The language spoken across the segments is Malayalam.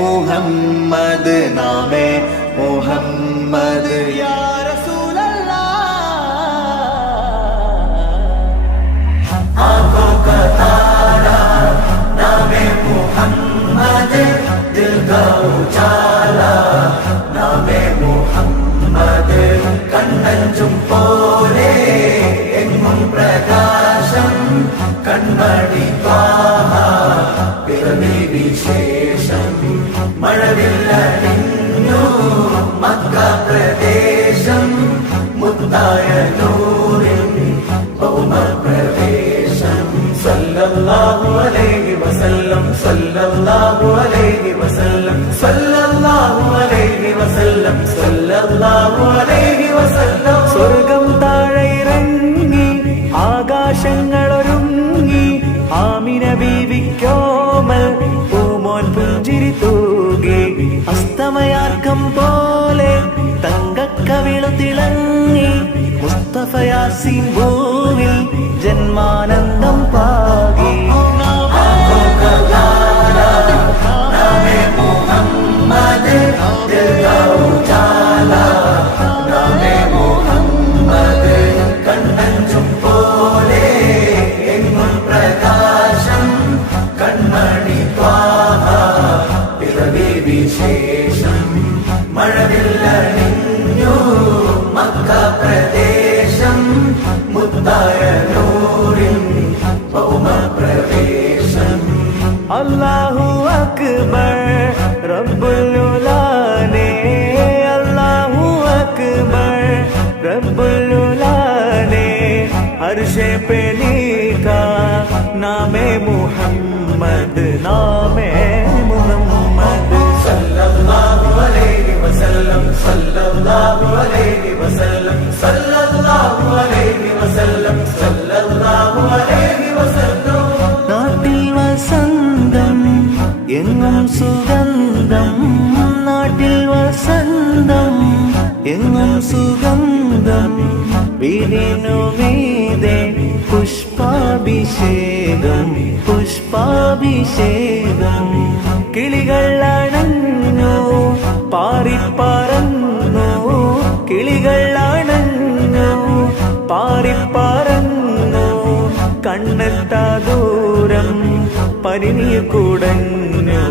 മുഹമ്മദ് നാമേ മുഹമ്മദ് യാ റസൂലല്ലാഹ് आँखों का तारा नामे मुहम्मद दिल का उजाला नामे मुहम्मद കണ്ണഞ്ചും പോലെ എങ്ങും പ്രകാശം കൺമണി ത്വാഹ പിറവി വിശേഷം മഴവില്ലണിഞ്ഞു മക്ക പ്രദേശം മുത്തായ നൂറിൻ ഭൗമപ്രദേശം സല്ലല്ലാഹു അലൈഹി വസല്ലം സല്ലല്ലാഹു അലൈഹി വസല്ലം സല്ലല്ലാഹു അലൈഹി വസല്ലം സല്ലല്ലാഹു അലൈഹി വസല്ലം സ്വർഗം താഴെ ഇറങ്ങി ആകാശങ്ങളൊരുങ്ങി ആമിന ബീവിക്കോമൽ പൂമോൻ പുഞ്ചിരി തൂകി അസ്തമയാർക്കം പോലെ തങ്കക്കവിളു തിളങ്ങി മുസ്തഫ യാസീൻ ഭൂവിൽ ജന്മാനന്ദം പാകി നാമേ മുഹമ്മദ് ദിൽ കാ ഉജാല നാമേ മുഹമ്മദ് കണ്ണഞ്ചും പോലെ എങ്ങും പ്രകാശം കൺമണി ത്വാഹ പിറവി വിശേഷം മഴവില്ലണിഞ്ഞു മക്ക പ്രദേശം മുത്തായ നൂറിൻ ഭൗമപ്രവേശം അല്ലാഹു അക്ബർ റബ്ബുൽ ഉലാനെ അല്ലാഹു അക്ബർ റബ്ബുൽ ഉലാനെ അർശേ पे लिखा नामे मुहम्मद नामे मुहम्मद सल्लल्लाहु अलैहि वसल्लम सल्लल्लाहु अलैहि वसल्लम सल्लल्लाहु अलैहि वसल्लम सल्लल्लाहु अलैहि वसल्लम നാട്ടിൽ വസന്തം എങ്ങും സുഗന്ധം നാട്ടിൽ വസന്തം എങ്ങും സുഗന്ധം വീടിനു മീതെ പുഷ്പാഭിഷേകം പുഷ്പാഭിഷേകം കിളികൾ അണഞ്ഞു പാറിപ്പറന്നു കിളികൾ അണഞ്ഞു പാറിപ്പറന്നു കണ്ണെത്താ ദൂരം പരിനീർ കുടഞ്ഞു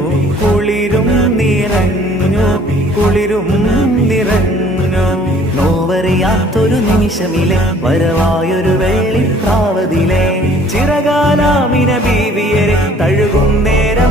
കുളിരും നിറഞ്ഞു കുളിരും നിറഞ്ഞു നോവറിയാത്തൊരു നിമിഷമിലെ വരവായൊരു വെള്ളിപ്രാവതിലെ ചിറകാലാമിന ബീവിയരെ തഴുകും നേരം